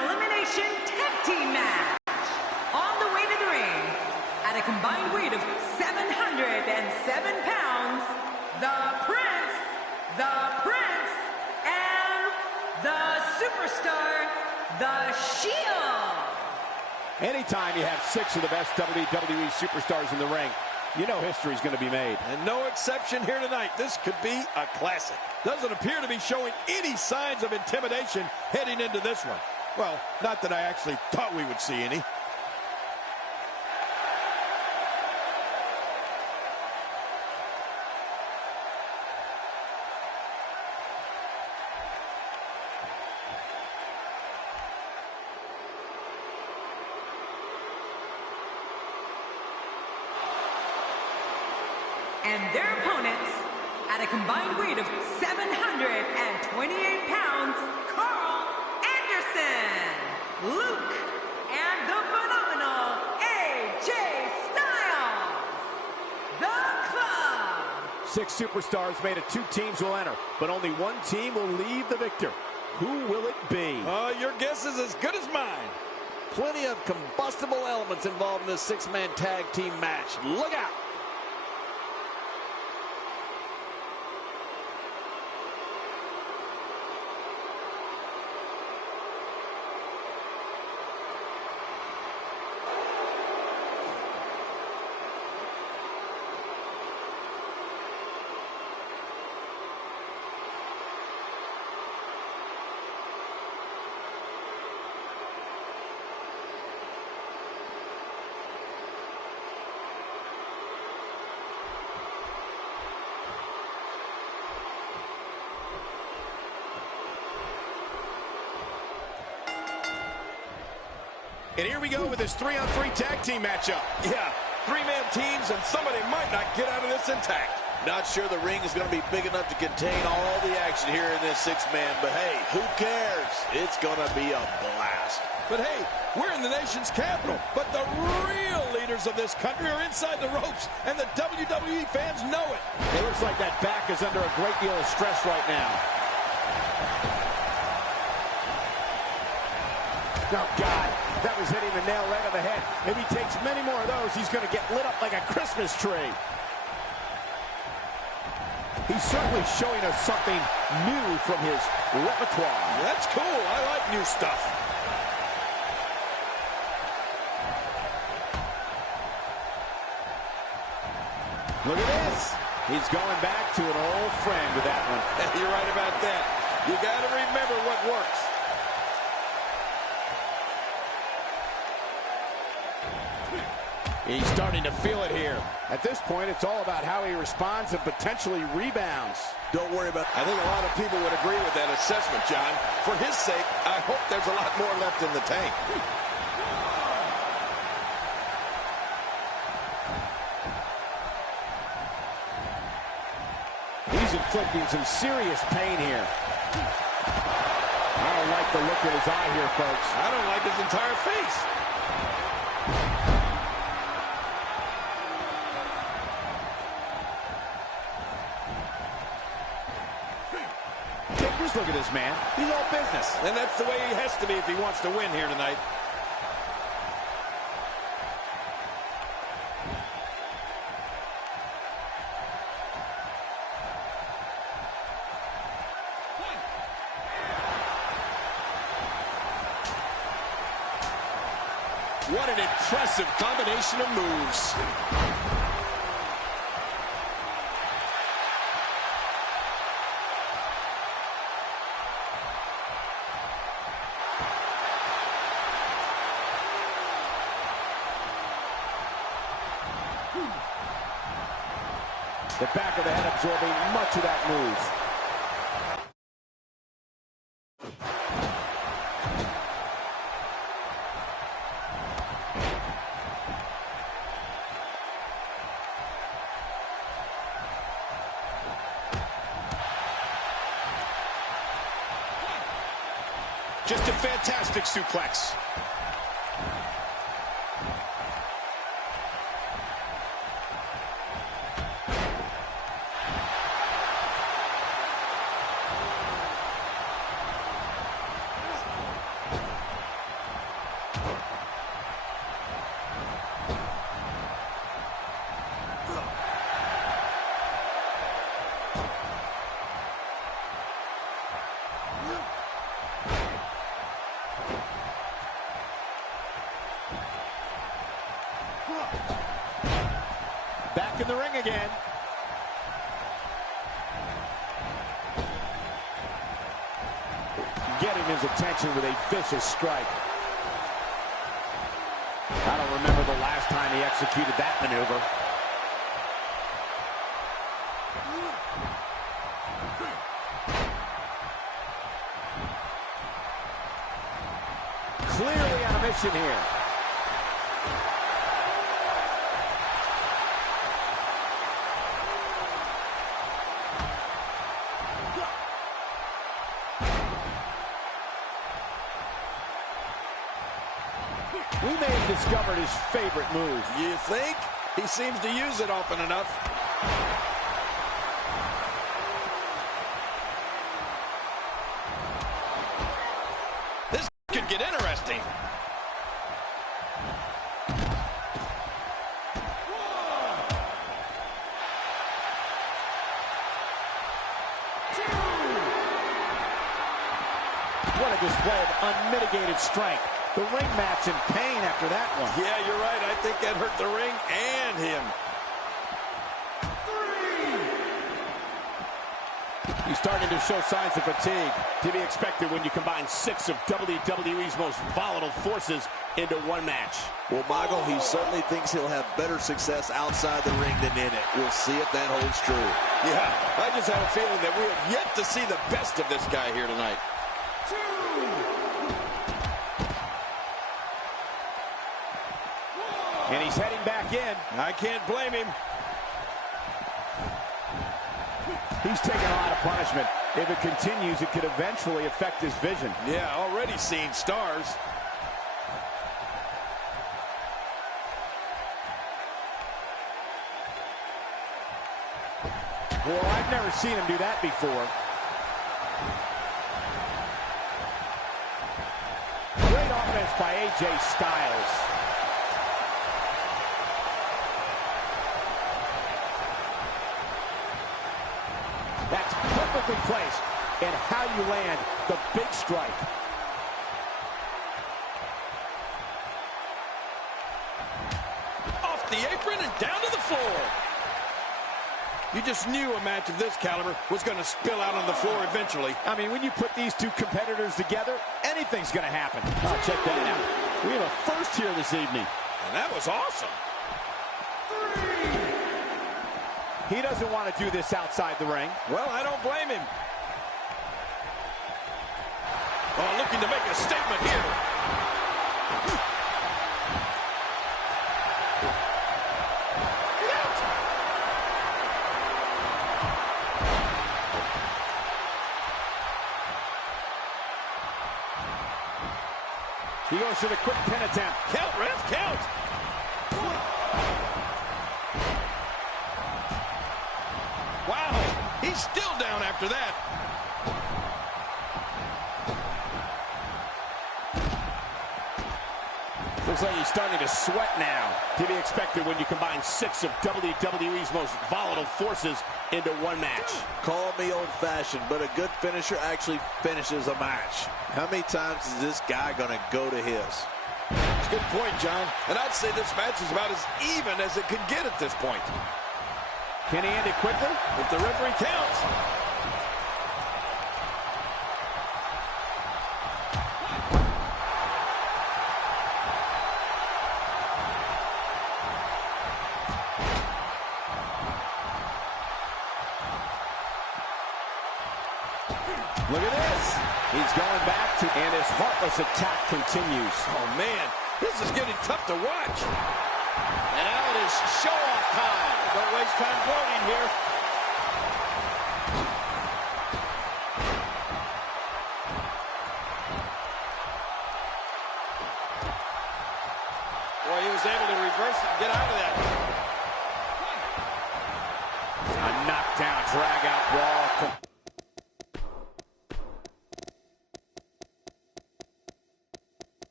elimination tag team match. On the way to the ring, at a combined weight of 707 pounds, the Prince, and the Superstar, the Shield. Anytime you have 6 of the best WWE superstars in the ring, you know history's going to be made. And no exception here tonight. This could be a classic. Doesn't appear to be showing any signs of intimidation heading into this one. Well, not that I actually thought we would see any. And their opponents, at a combined weight of 728 pounds, Carl Anderson, Luke, and the phenomenal AJ Styles, the Club. 6 superstars made it. 2 teams will enter, but only 1 team will leave the victor. Who will it be? Your guess is as good as mine. Plenty of combustible elements involved in this 6-man tag team match. Look out! And here we go with this 3-on-3 tag team matchup. Yeah, 3-man teams, and somebody might not get out of this intact. Not sure the ring is going to be big enough to contain all the action here in this 6-man, but hey, who cares? It's going to be a blast. But hey, we're in the nation's capital, but the real leaders of this country are inside the ropes, and the WWE fans know it. It looks like that back is under a great deal of stress right now. Oh, God, that was hitting the nail right on the head. If he takes many more of those, he's going to get lit up like a Christmas tree. He's certainly showing us something new from his repertoire. That's cool. I like new stuff. Look at this. He's going back to an old friend with that one. You're right about that. You got to remember what works. He's starting to feel it here. At this point, it's all about how he responds and potentially rebounds. Don't worry about it. I think a lot of people would agree with that assessment, John. For his sake, I hope there's a lot more left in the tank. He's inflicting some serious pain here. I don't like the look in his eye here, folks. I don't like his entire face. Look at this man. He's all business. And that's the way he has to be if he wants to win here tonight. What an impressive combination of moves. The back of the head absorbing much of that move. Just a fantastic suplex. the ring again. Getting his attention with a vicious strike. I don't remember the last time he executed that maneuver. Clearly on a mission here. We may have discovered his favorite move. You think? He seems to use it often enough. This could get interesting. What a display of unmitigated strength. The ring mat's in pain after that one. Yeah, you're right. I think that hurt the ring and him. He's starting to show signs of fatigue. To be expected when you combine 6 of WWE's most volatile forces into one match. Well, Michael, he certainly thinks he'll have better success outside the ring than in it. We'll see if that holds true. Yeah, I just have a feeling that we have yet to see the best of this guy here tonight. And he's heading back in. I can't blame him. He's taking a lot of punishment. If it continues, it could eventually affect his vision. Yeah, already seeing stars. Well, I've never seen him do that before. Great offense by AJ Styles. That's perfectly placed, and how you land the big strike. Off the apron and down to the floor. You just knew a match of this caliber was going to spill out on the floor eventually. I mean, when you put these two competitors together, anything's going to happen. Oh, check that out. We have a first here this evening. And that was awesome. He doesn't want to do this outside the ring. Well, I don't blame him. Oh, looking to make a statement here. He goes to the quick pin attempt. Count, ref, count. Wow, he's still down after that. Looks like he's starting to sweat now. To be expected when you combine 6 of WWE's most volatile forces into one match. Call me old-fashioned, but a good finisher actually finishes a match. How many times is this guy going to go to his? That's a good point, John. And I'd say this match is about as even as it could get at this point. Can he end it quickly? If the referee counts. Look at this. He's going back to, and his heartless attack continues. Oh, man, this is getting tough to watch. And now it is show-off time. Don't waste time gloating here. Boy, he was able to reverse it and get out of that. A knockdown, drag-out brawl.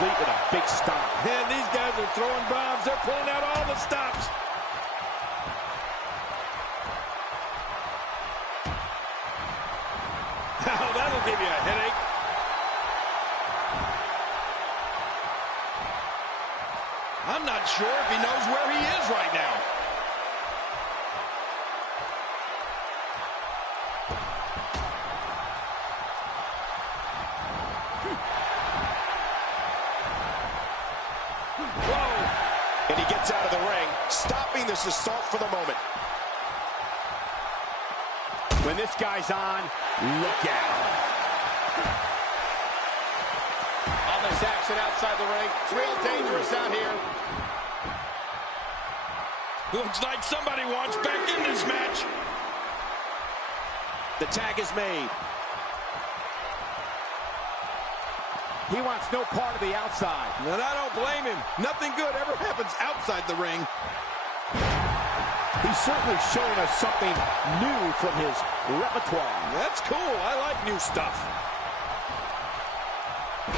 With a big stomp. And these guys are throwing bombs. They're pulling out all the stops. Oh, that'll give you a headache. I'm not sure if he knows where he is right now. Whoa! And he gets out of the ring, stopping this assault for the moment. When this guy's on, look out. All this action outside the ring. It's real dangerous out here. Looks like somebody wants back in this match. The tag is made. He wants no part of the outside. And I don't blame him. Nothing good ever happens outside the ring. He's certainly showing us something new from his repertoire. That's cool. I like new stuff.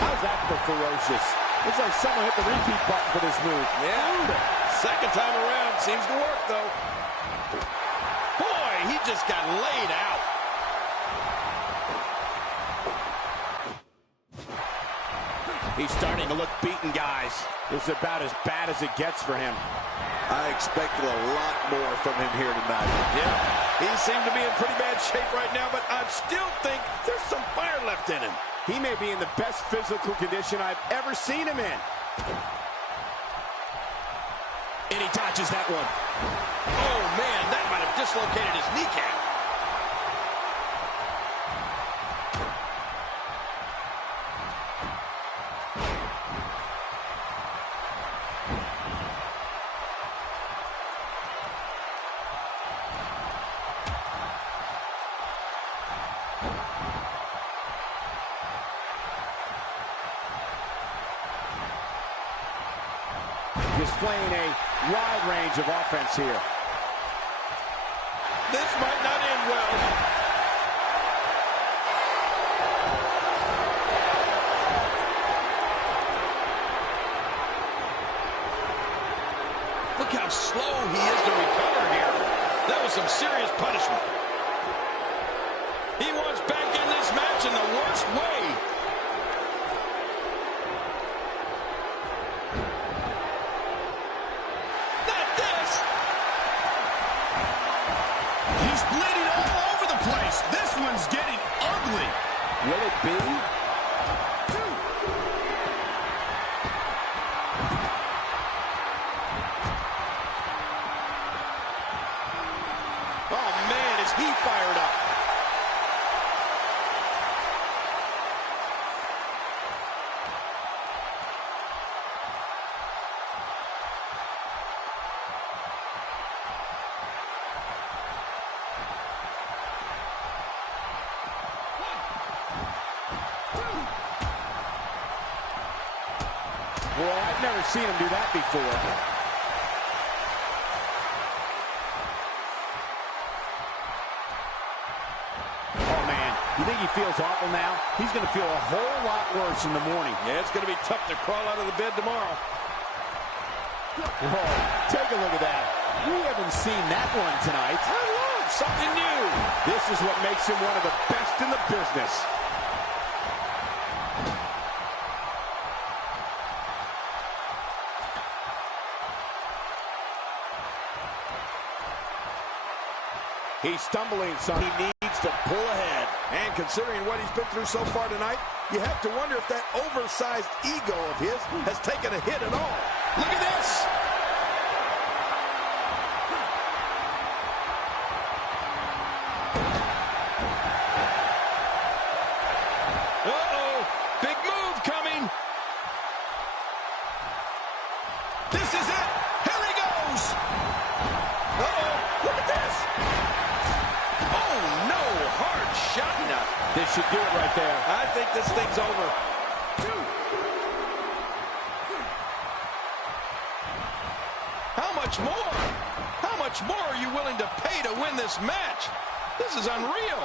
How's that for ferocious? Looks like someone hit the repeat button for this move. Yeah. Second time around. Seems to work, though. Boy, he just got laid out. He's starting to look beaten, guys. This is about as bad as it gets for him. I expected a lot more from him here tonight. Yeah, he seemed to be in pretty bad shape right now, but I still think there's some fire left in him. He may be in the best physical condition I've ever seen him in. And he dodges that one. Oh, man, that might have dislocated his kneecap. Displaying a wide range of offense here. This might not end well. Look how slow he is to recover here. That was some serious punishment. He wants back in this match in the worst way. This one's getting ugly. Will it be? Oh, man, is he fired up. Well, I've never seen him do that before. Oh, man. You think he feels awful now? He's going to feel a whole lot worse in the morning. Yeah, it's going to be tough to crawl out of the bed tomorrow. Whoa, take a look at that. We haven't seen that one tonight. I love something new. This is what makes him one of the best in the business. He's stumbling, son. He needs to pull ahead. And considering what he's been through so far tonight, you have to wonder if that oversized ego of his has taken a hit at all. Look at this. Uh-oh. Big move coming. This is it. Here he goes. Uh-oh. Look at this. Oh, no. Hard shot. No. This should do it right there. I think this thing's over. How much more? How much more are you willing to pay to win this match? This is unreal.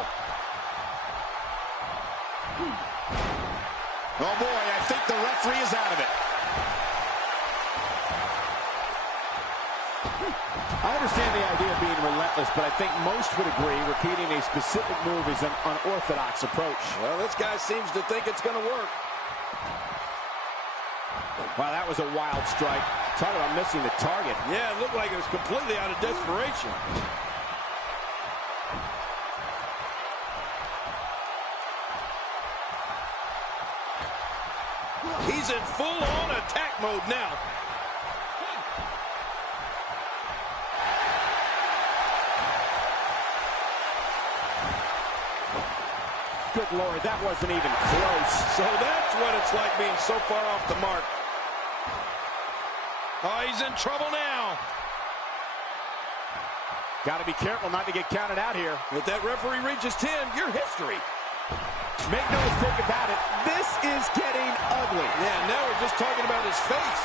Oh, boy, I think the referee is out of it. I understand the idea of being relentless, but I think most would agree repeating a specific move is an unorthodox approach. Well, this guy seems to think it's going to work. Wow, that was a wild strike. Talk about missing the target. Yeah, it looked like it was completely out of desperation. He's in full-on attack mode now. Good Lord, that wasn't even close. So that's what it's like being so far off the mark. Oh, he's in trouble now. Got to be careful not to get counted out here. If that referee reaches 10, you're history. Make no mistake about it, this is getting ugly. Yeah, now we're just talking about his face.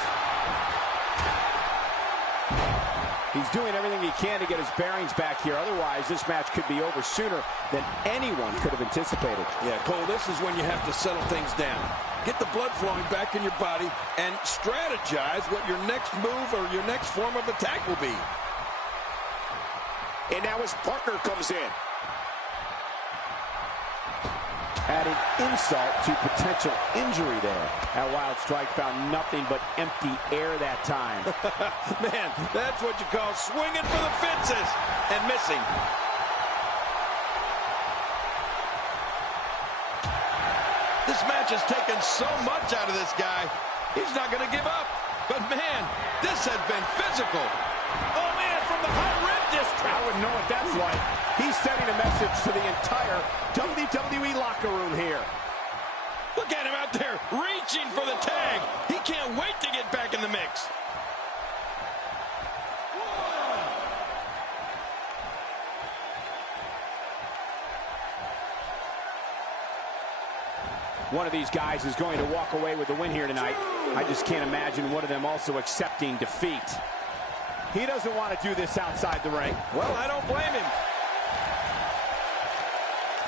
He's doing everything he can to get his bearings back here. Otherwise, this match could be over sooner than anyone could have anticipated. Yeah, Cole, this is when you have to settle things down. Get the blood flowing back in your body and strategize what your next move or your next form of attack will be. And now his partner comes in. Adding insult to potential injury there. That wild strike found nothing but empty air that time. Man, that's what you call swinging for the fences and missing. This match has taken so much out of this guy. He's not going to give up. But, man, this has been physical. Oh, man, from the high rim district. I wouldn't know what that's like. He's sending a message to the entire WWE locker room here. Look at him out there reaching for the tag. He can't wait to get back in the mix. One of these guys is going to walk away with the win here tonight. I just can't imagine one of them also accepting defeat. He doesn't want to do this outside the ring. Well, I don't blame him.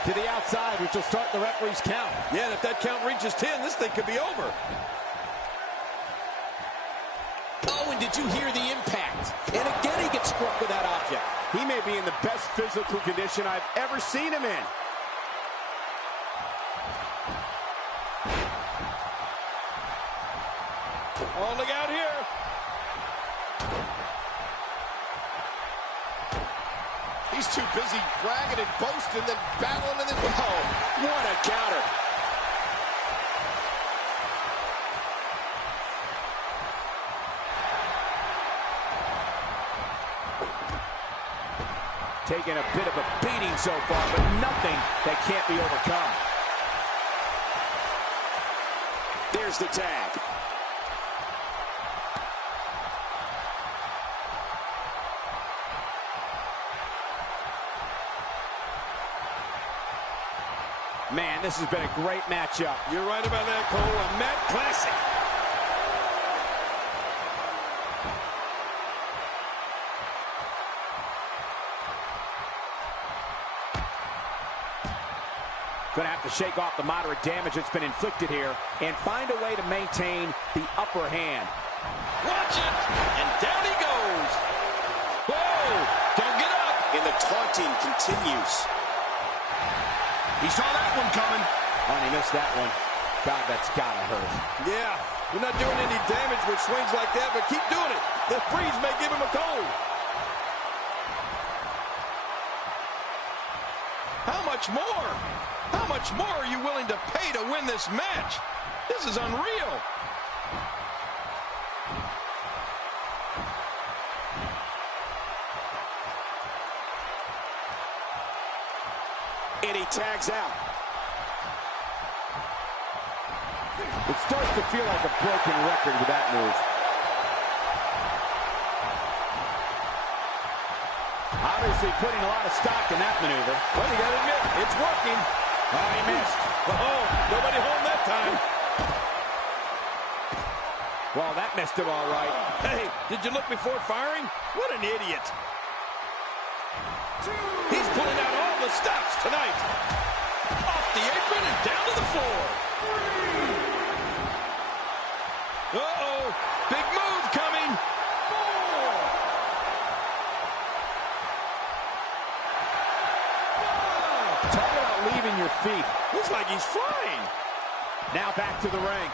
To the outside, which will start the referee's count. Yeah, and if that count reaches 10, this thing could be over. Oh, and did you hear the impact? And again, he gets struck with that object. He may be in the best physical condition I've ever seen him in. Oh, look out here. He's too busy bragging and boasting than battling in the... Oh, what a counter. Taking a bit of a beating so far, but nothing that can't be overcome. There's the tag. Man, this has been a great matchup. You're right about that, Cole. A Matt classic. Gonna have to shake off the moderate damage that's been inflicted here and find a way to maintain the upper hand. Watch it! And down he goes. Whoa! Don't get up! And the taunting continues. He saw that one coming. Oh, and he missed that one. God, that's gotta hurt. Yeah, you're not doing any damage with swings like that, but keep doing it. The freeze may give him a cold. How much more? How much more are you willing to pay to win this match? This is unreal. And he tags out. It starts to feel like a broken record with that move. Obviously putting a lot of stock in that maneuver. Well, you gotta admit, it's working. Oh, he missed. Oh, nobody home that time. Well, that missed him all right. Hey, did you look before firing? What an idiot. He's pulling out all the stops tonight. Off the apron and down to the floor. Uh-oh, big move coming. Talk about leaving your feet. Looks like he's flying. Now back to the ring.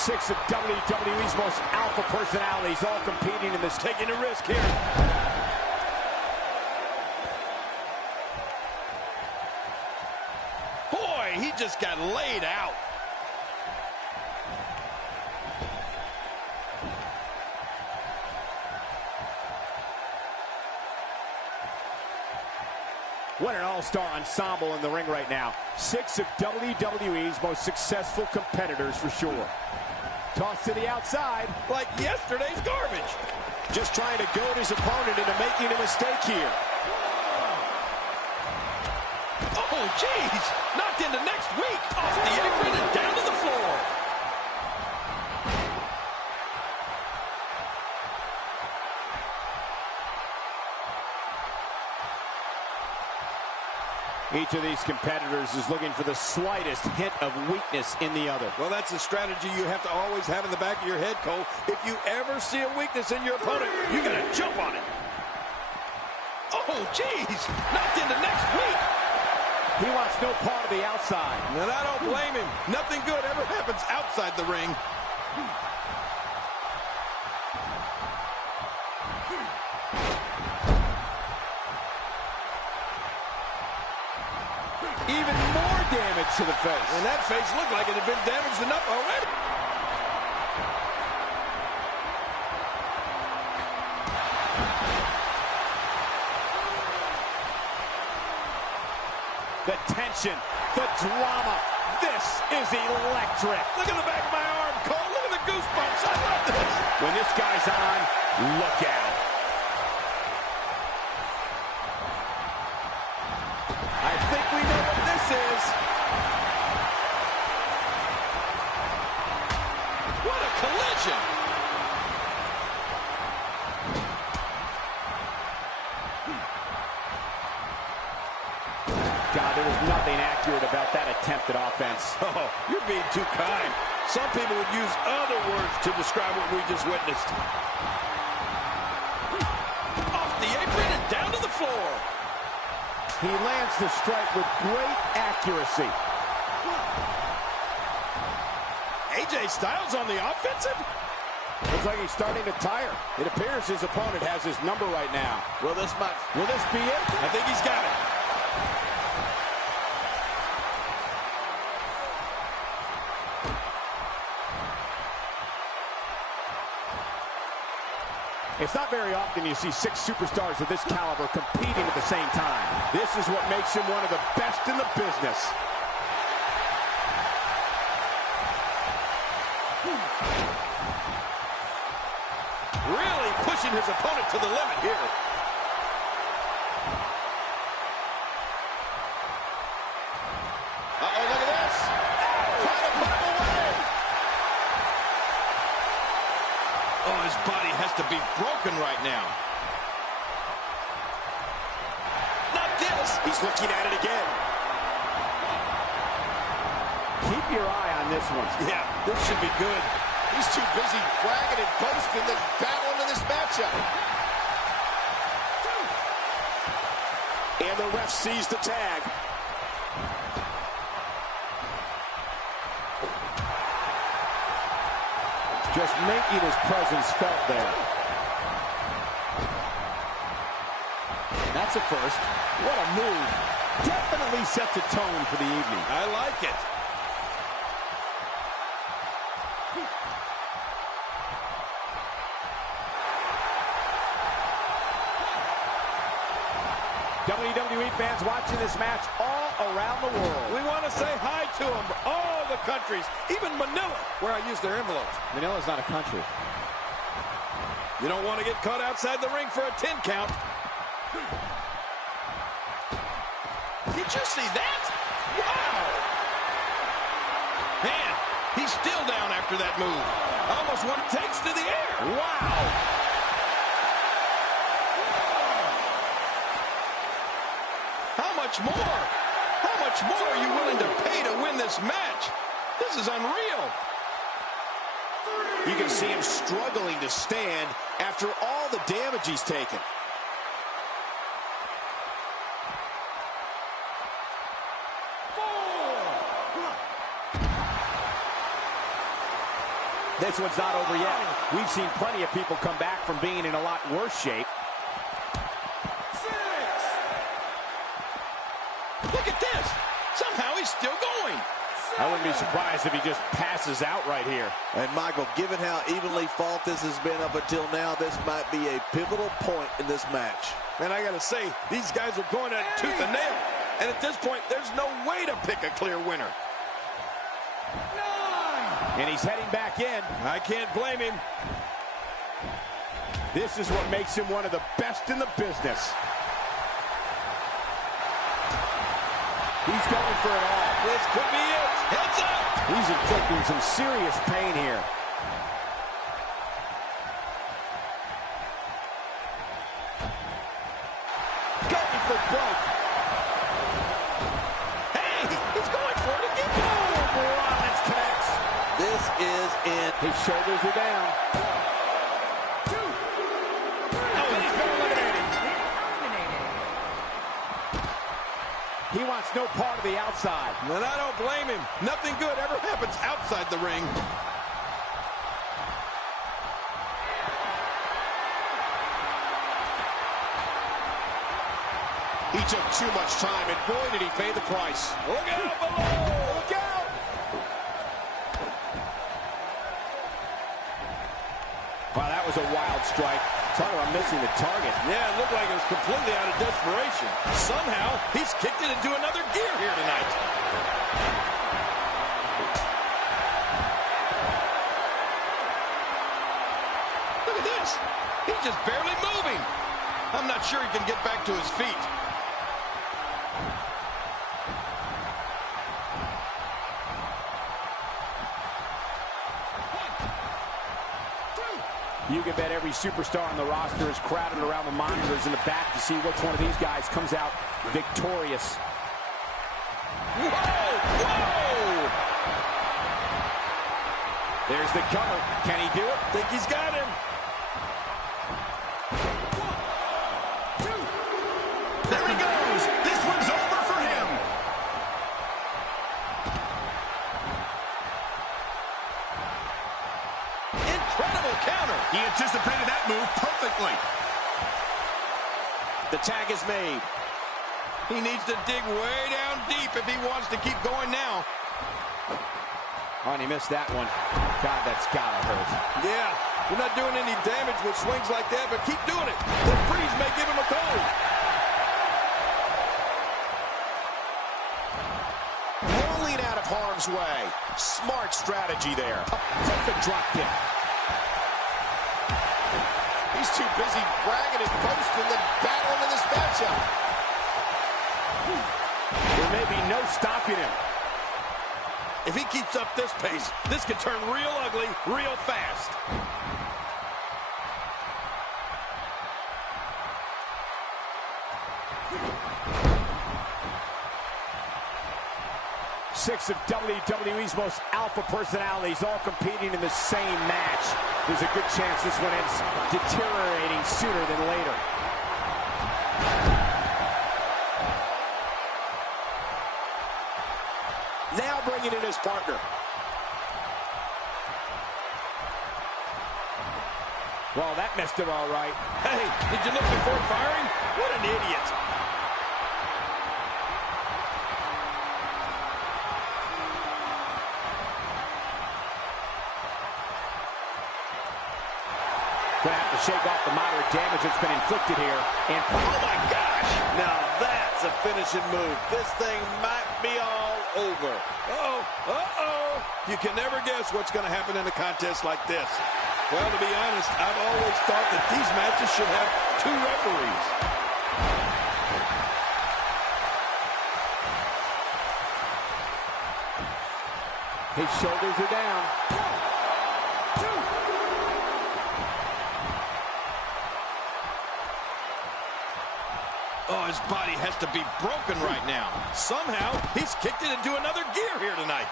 6 of WWE's most alpha personalities all competing in this. Taking a risk here. Boy, he just got laid out. What an all-star ensemble in the ring right now. 6 of WWE's most successful competitors for sure. Toss to the outside. Like yesterday's garbage. Just trying to goad his opponent into making a mistake here. Oh, jeez. Knocked into next week. Off the apron and down to the floor. Each of these competitors is looking for the slightest hint of weakness in the other. Well, that's a strategy you have to always have in the back of your head, Cole. If you ever see a weakness in your opponent, you got to jump on it. Oh, jeez. Knocked into next week. He wants no part of the outside. And I don't blame him. Nothing good ever happens outside the ring. Even more damage to the face. And that face looked like it had been damaged enough already. The tension, the drama. This is electric. Look at the back of my arm, Cole. Look at the goosebumps. I love this. When this guy's on, look out. I think we know what this is. What a collision. God, there was nothing accurate about that attempt at offense. Oh, you're being too kind. Some people would use other words to describe what we just witnessed. Off the apron and down to the floor. He lands the strike with great accuracy. AJ Styles on the offensive? Looks like he's starting to tire. It appears his opponent has his number right now. Will this be it? I think he's got it. It's not very often you see 6 superstars of this caliber competing at the same time. This is what makes him one of the best in the business. Really pushing his opponent to the limit here. Uh-oh, look at this. Trying to put him away. Oh, his body has to be broken right now. Not this. He's looking at it again. Keep your eye on this one. Yeah, this should be good. He's too busy bragging and boasting than battling in this matchup. And the ref sees the tag. Just making his presence felt there. That's a first. What a move. Definitely sets a tone for the evening. I like it. WWE fans watching this match all around the world. We want to say hi to them, all the countries, even Manila, where I use their envelopes. Manila's not a country. You don't want to get caught outside the ring for a 10 count. Did you see that? Wow! Man, he's still down after that move. Almost what it takes to the air. Wow! How much more? How much more are you willing to pay to win this match? This is unreal. You can see him struggling to stand after all the damage he's taken. This one's not over yet. We've seen plenty of people come back from being in a lot worse shape. Look at this. Somehow he's still going. I wouldn't be surprised if he just passes out right here. And Michael, given how evenly fought this has been up until now, this might be a pivotal point in this match. And I got to say, these guys are going at tooth and nail. And at this point, there's no way to pick a clear winner. And he's heading back in. I can't blame him. This is what makes him one of the best in the business. He's going for it all. This could be it. Heads up. He's inflicting some serious pain here. Going for broke. Hey, he's going for it again. Oh, Rollins connects. This is it. His shoulders are down. He wants no part of the outside. And I don't blame him. Nothing good ever happens outside the ring. He took too much time, and boy, did he pay the price. Look out below! Look out! Wow, that was a wild strike. Talk about missing the target. Yeah, it looked like it was completely out of desperation. Somehow, he's kicked it into another gear here tonight. Look at this. He's just barely moving. I'm not sure he can get back to his feet. You can bet every superstar on the roster is crowded around the monitors in the back to see which one of these guys comes out victorious. Whoa! Whoa! There's the cover. Can he do it? Think he's got him. There he goes. This one's over for him. Incredible counter. He anticipated that move perfectly. The tag is made. He needs to dig way down deep if he wants to keep going now. Oh, and he missed that one. God, that's gotta hurt. Yeah, you're not doing any damage with swings like that, but keep doing it. The freeze may give him a cold. Rolling out of harm's way. Smart strategy there. A perfect drop kick. He's too busy bragging and boasting than battling in this matchup. There may be no stopping him. If he keeps up this pace, this could turn real ugly real fast. Six of WWE's most alpha personalities all competing in the same match. There's a good chance this one ends deteriorating sooner than later. Now bringing in his partner. Well, that messed him all right. Hey, did you look before firing? What an idiot. Gonna have to shake off the moderate damage that's been inflicted here. And Oh my gosh! Now that's a finishing move. This thing might be all over. Uh-oh, uh-oh. You can never guess what's going to happen in a contest like this. Well, to be honest, I've always thought that these matches should have two referees. his shoulders are down. Oh, his body has to be broken right now. Somehow, he's kicked it into another gear here tonight.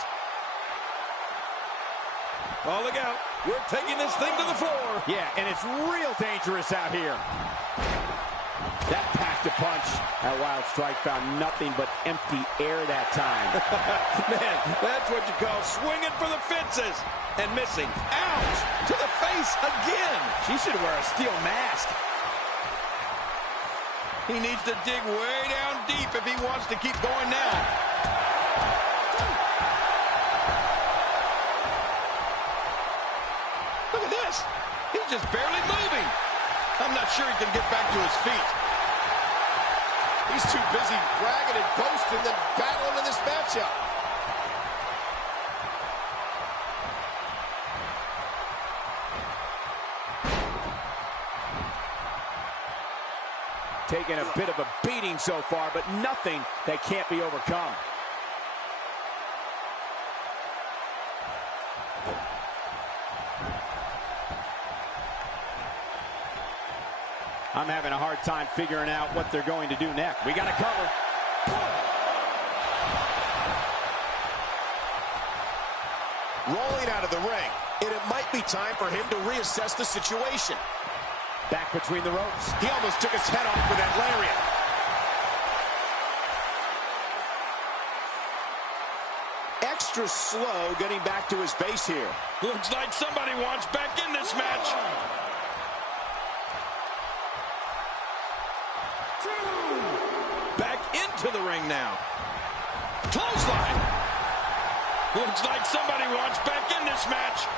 Oh, look out. We're taking this thing to the floor. Yeah, and it's real dangerous out here. Oh, my God. Now, that is a finishing move. This thing might be all over. Oh, uh-oh. You can never guess what's going to happen in a contest like this. Well, to be honest, I've always thought that these matches should have two referees. Oh, his shoulders are down. His shoulders are down. That packed a punch. That wild strike found nothing but empty air that time. Man, that's what you call swinging for the fences and missing. Ouch! To the face again. She should wear a steel mask. He needs to dig way down deep if he wants to keep going now. Look at this. He's just barely moving. I'm not sure he can get back to his feet. He's too busy bragging and boasting than battling in this matchup. Taking a bit of a beating so far, but nothing that can't be overcome. I'm having a hard time figuring out what they're going to do next. We got to cover. Rolling out of the ring, and it might be time for him to reassess the situation. Back between the ropes. He almost took his head off with that lariat. Extra slow getting back to his base here. Looks like somebody wants back in this match. Back into the ring now. Clothesline. Looks like somebody wants back in this match.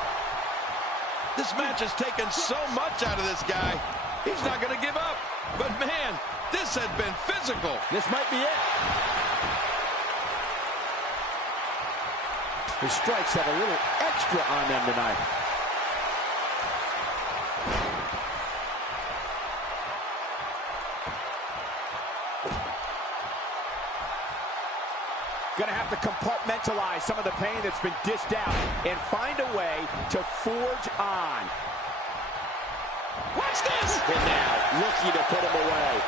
This match has taken so much out of this guy. He's not going to give up. But man, this has been physical. This might be it. His strikes have a little extra on them tonight. Gonna have to compartmentalize some of the pain that's been dished out and find a way to forge on. Watch this! And now, looking to put him away.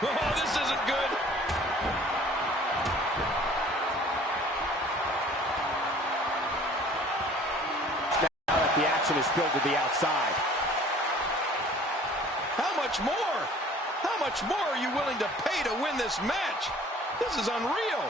Oh, this isn't good. The action is spilled to the outside. How much more? How much more are you willing to pay to win this match? This is unreal.